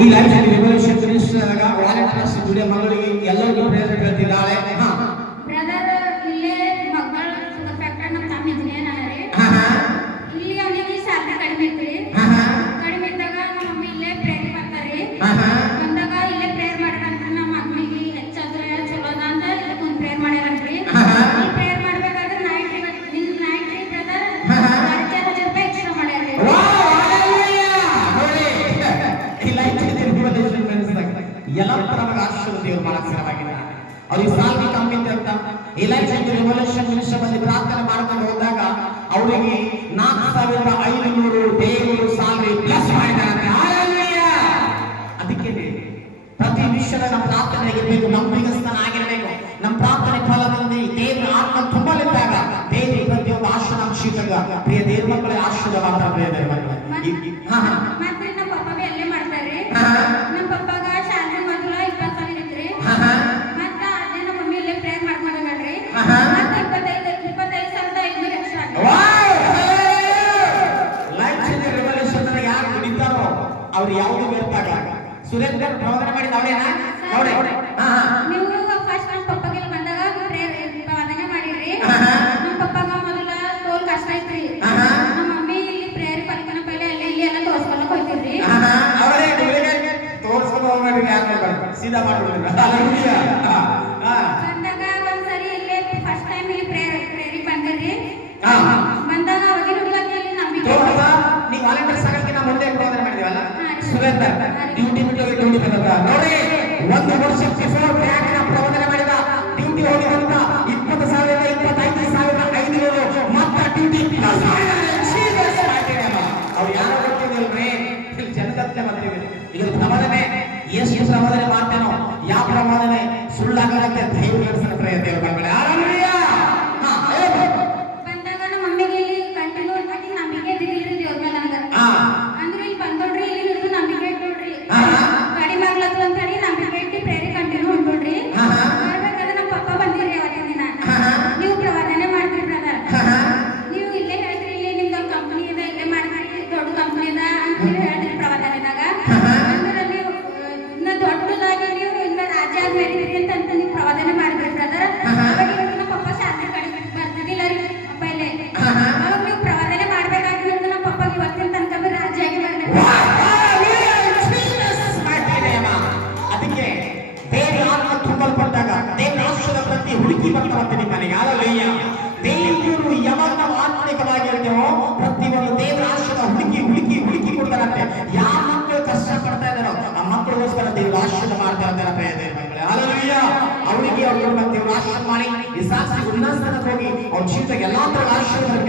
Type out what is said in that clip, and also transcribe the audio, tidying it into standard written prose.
ಈ life revolution minister volunteers ಜುಡಿಯ ಮಗಳಿಗೆ ಎಲ್ಲರಿಗೂ ಪ್ರೇರಣೆ ಹೇಳ್ತಿದ್ದಾಳೆ. ಬ್ರದರ್ ಇಲ್ಲೇ ಮಗಳ ಶುಗರ್ ಫ್ಯಾಕ್ಟರಿ ನಮ್ಮ ತಮ್ಮ ಇಂಜಿನಿಯರ್ ಅಲ್ಲರಿ. ಇಲ್ಲಿ ಅವನಿಗೆ ಸ್ಯಾಲರಿ ಕಡಿಮೆ ಐತ್ರಿ. ಕಡಿಮೆ ಇದ್ದಾಗ ನಮ್ಮ ಮಮ್ಮಿ ಇಲ್ಲೇ ಪ್ರೇಯರ್ ಮಾಡ್ತಾರಿ. ಬಂದಾಗ ಇಲ್ಲೇ ಪ್ರೇಯರ್ ಮಾಡ್ರಂತ ನಮ್ಮ ಮಗನಿಗೆ ಹೆಚ್ಚಾದ್ರೆ ಚಲೋ ಅದ ಅಂತ ಇಲ್ಲಿ ಒಂದು ಪ್ರೇಯರ್ ಮಾಡ್ಯಾರಂತ್ರಿ. ಈ ಪ್ರೇಯರ್ ಮಾಡ್ಬೇಕಾದ್ರೆ ನೈಟ್ ನಿನ್ನ ನೈಟ್ ರೀ ಬ್ರದರ್ 4000 ರೂಪಾಯಿ ಎಕ್ಸ್ಟ್ರಾ ಮಾಡ್ಯಾರಿ. ಎಲ್ಲ ನಮಗೆ ಆಶೀರ್ವಾದ ದೇವರು ಮಾಡಕ್ಕೆ ಸ್ಥಿರವಾಗಿಲ್ಲ. ಅವ್ರಿಗೆ ಸಾಲ್ವಿ ಕಮ್ಮಿ ಅಂತ ಎಲೆಕ್ಷನ್ ರೆವಲ್ಯೂಷನ್ ಮಿನಿಸ್ಟರ್ ಬಂದು ಪ್ರಾರ್ಥನೆ ಮಾಡ್ಕೊಂಡು ಹೋದಾಗ ಅವರಿಗೆ 4500 ದೇವರು ಸಾಲ್ವಿ ಪ್ಲಸ್ ಮಾಡಿದ್ದಾರೆ. ಅದಕ್ಕೆ ಪ್ರತಿ ವಿಷಯದ ನಮ್ಮ ಪ್ರಾರ್ಥನೆ ಆಗಿರ್ಬೇಕು, ನಂಬಿಗಸ್ತನ ಆಗಿರ್ಬೇಕು. ನಮ್ಮ ಪ್ರಾರ್ಥನೆ ಫಲದಲ್ಲಿ ದೇವರ ಆತ್ಮ ತುಂಬಲಿದ್ದಾಗ ದೇವರು ಪ್ರತಿಯೊಂದು ಆಶೀರ್ವಾದ ಶೀತಗ ಪ್ರಿಯ ದೇವ್ರ ಮಕ್ಕಳ ಆಶೀರ್ವಾದ ಮಾತ್ರ ಪ್ರಿಯ ದೇವ್ರ ಮಕ್ಕಳು. ಮತ್ತೆ ನಮ್ಮ ಪಪ್ಪಗೆ ಅಲ್ಲೇ ಮಾಡ್ತಾರೆ. ನಮ್ಮ ಪಪ್ಪಗ ಶಾಲೆ ಮೊದಲ 20,000 ಇತ್ರಿ. ಮತ್ತೆ ಅದೇ ನಮ್ಮ ಮಮ್ಮಿ ಇಲ್ಲೇ ಪ್ರೇಯರ್ ಮಾಡ್ಕೊಂಡ್ರಿ. ಮತ್ತೆ 25,500 ಎಕ್ಸ್ಟ್ರಾ ಲೈಫ್ ಚೇಂಜ್ ರೆವಲ್ಯೂಷನ್ ಯಾರು ದುಡಿತಾರೋ ಅವ್ರು ಯಾವುದು ಬೇರ್ತಾಗ ಸುರೇಂದ್ರ ಪ್ರವಚನ ಮಾಡಿದ ಅವರೇನಾ ನೋಡಿ. ನೀವು ಫಸ್ಟ್ ನಮ್ಮ ಪಪ್ಪಗೆ ಬಂದಾಗ ಪ್ರೇಯರ್ ಪ್ರವಚನ ಮಾಡಿರಿ. ನಮ್ಮ ಪಪ್ಪಗ ಮೊದಲ ತೋಲ್ ಕಷ್ಟ ಐತ್ರಿ. ನಮ್ಮ ಮಮ್ಮಿ ಇಲ್ಲಿ ಪ್ರೇಯರ್ ಕಲ್ಕನ ಪೈಲೆ ಅಲ್ಲಿ ಇಲ್ಲಿ ಎಲ್ಲ ತೋರ್ಸ್ಕೊಳ್ಳಕ್ ಹೋಗ್ತಿರ್ರಿ. ಅವರೇ ತೋರ್ಸ್ಕೊಂಡು ಹೋಗ್ಬೇಡಿ, ಯಾರು ಸೀದಾ ಮಾಡ್ಬಿಡ್ರಿ. ಬಂದಾಗ ಒಂದ್ಸರಿ ಇಲ್ಲೇ ಫಸ್ಟ್ ಟೈಮ್ ಇಲ್ಲಿ ಪ್ರೇಯರಿಗೆ ಬಂದಿರಿ. ಬಂದಾಗ ಅವಾಗಿನ ಹುಡುಗಕ್ಕೆ ಇಲ್ಲಿ ನಂಬಿಕೆ ನೀವು ವಾಲಂಟಿಯರ್ಸ್ ಆಗಕ್ಕೆ ನಾವು ಮುಂದೆ ಪ್ರವಚನ ಮಾಡಿದೀವಲ್ಲ ಸುರೇಂದ್ರ ಡ್ಯೂಟಿ ಬಿಟ್ಟು ಡ್ಯೂಟಿ ಬಂದ ನೋಡಿ. 1 ವರ್ಷ ಬಿಫೋರ್ ಬ್ಯಾಂಕ್ನ ಪ್ರವಚನ ಮಾಡಿದ ಡ್ಯೂಟಿ ಹೋಗಿ ಬಂದ 20,000 25,500 ಮತ್ತೆ ಡ್ಯೂಟಿ ಅವ್ರು ಯಾರು ಗೊತ್ತಿದಲ್ರಿ ಜನಗತ್ತೆ ಬರ್ತೀವಿ. ಈಗ ಪ್ರವಚನೆ ಎಷ್ಟು ಪ್ರವಚನೆ ಮಾಡ್ತೇನೋ ಯಾವ ಪ್ರವಚನೆ ಸುಳ್ಳಾಗತ್ತೆ ದೇವ್ರ ನಡೆಸಿದ ಪ್ರಯತ್ನ ಮಕ್ಕಳೇ. ಬಂದಾಗ ನಮ್ಮ ಮಮ್ಮಿಗೆ ಇಲ್ಲಿ ಕಂಟಿನ್ಯೂ ಆಗಿ ನಂಬಿಕೆ ಇದ್ದಿಲ್ರಿ ದೇವ್ರ ಮೇಲೆ ಅಂದ್ರೆ ಇಲ್ಲಿ ಬಂದೋಡ್ರಿ ಇಲ್ಲಿ ಹಿಡಿದು ನಂಬಿಕೆ ಇಟ್ಟೋಡ್ರಿ. ಕಡಿಮೆ ಆಗ್ಲತ್ತ ಅಂತ ಹೇಳಿ ನಂಬಿಕೆ ಇಟ್ಟು ಪ್ರೇರಿ ಕಂಟಿನ್ಯೂ ಉಂಟೋಡ್ರಿ. ಬರ್ಬೇಕಾದ್ರೆ ನಮ್ಮ ಪಪ್ಪ ಬಂದಿರಿ ಅವತ್ತಿನ ದಿನ. ನೀವು ಪ್ರವಚನೆ ಮಾಡ್ತೀರಿ ಬ್ರದರ್, ನೀವು ಇಲ್ಲೇ ಹೇಳ್ತೀರಿ ಇಲ್ಲಿ ನಿಮ್ದೊಂದು ಕಂಪನಿ ಇದೆ ಇಲ್ಲೇ ಮಾಡ್ತೀರಿ ದೊಡ್ಡ ಕಂಪನಿ ಇದೆ ಅಂತ ನೀವು ಹೇಳ್ತೀರಿ ಪ್ರವಚನದಾಗ. ಅಂದ್ರೆ ನೀವು ಇನ್ನ ದೊಡ್ಡದಾಗಿ ನೀವು ಇನ್ನ ರಾಜ್ಯ ಆದ್ಮೇಲೆ ಅಂತ ನೀವು ಪ್ರವಚನೆ ಮಾಡಿದ್ರಿ ಬ್ರದರ್. ಅವಾಗ ನಮ್ಮ ಪಪ್ಪ ಶಾಸ್ತ್ರ ಕಡಿಮೆ ಬರ್ತಿದ್ದಿಲ್ಲ ರೀ ಅಪ್ಪ ಇಲ್ಲೇ. ಅವಾಗ ನೀವು ಪ್ರವಚನೆ ಮಾಡ್ಬೇಕಾಗಿ ನಮ್ಮ ಪಪ್ಪಗೆ ಇವತ್ತಿನ ತನಕ ರಾಜ್ಯ ಆಗಿ ಬರ್ಬೇಕು. ಅದಕ್ಕೆ ದೇವರ ಆತ್ಮ ತುಂಬಲ್ಪಟ್ಟಾಗ ದೇವರ ಆಶೀರ್ವಾದ ಪ್ರತಿ ಹುಡುಕಿ ಬರ್ತಾವಂತೆ ನಿಮ್ಮ ಮನೆಗೆ. ಅಲ್ಲಯ್ಯ ದೇವರು ಯಾವಾಗ ನಾವು ಆತ್ಮಿಕವಾಗಿರ್ತೇವೋ ಪ್ರತಿಯೊಂದು ದೇವರ ಆಶೀರ್ವಾದ ಹುಡುಕಿ ಕೊಡ್ತಾರಂತೆ. ಯಾವ ಮಕ್ಕಳು ಕಷ್ಟ ಪಡ್ತಾ ಇದ್ದಾರೋ ಆ ಮಕ್ಕಳಿಗೋಸ್ಕರ ದೇವರ ಆಶೀರ್ವಾದ ಮಾಡ್ತಾ ಇದ್ದಾರೆ ಪ್ರಿಯ ದೇವರ ಮಕ್ಕಳೇ. ಅಲ್ಲಯ್ಯ ಅವರಿಗೆ ಅವ್ರು ದೇವರ ಆಶೀರ್ವಾದ ಮಾಡಿ ಈ ಸಾಕ್ಷಿ ಉಲ್ಲಾಸಕ್ಕೆ ಹೋಗಿ ಅವ್ರ ಜೀವಿತ ಎಲ್ಲಾ ತರ ಆಶೀರ್ವಾದ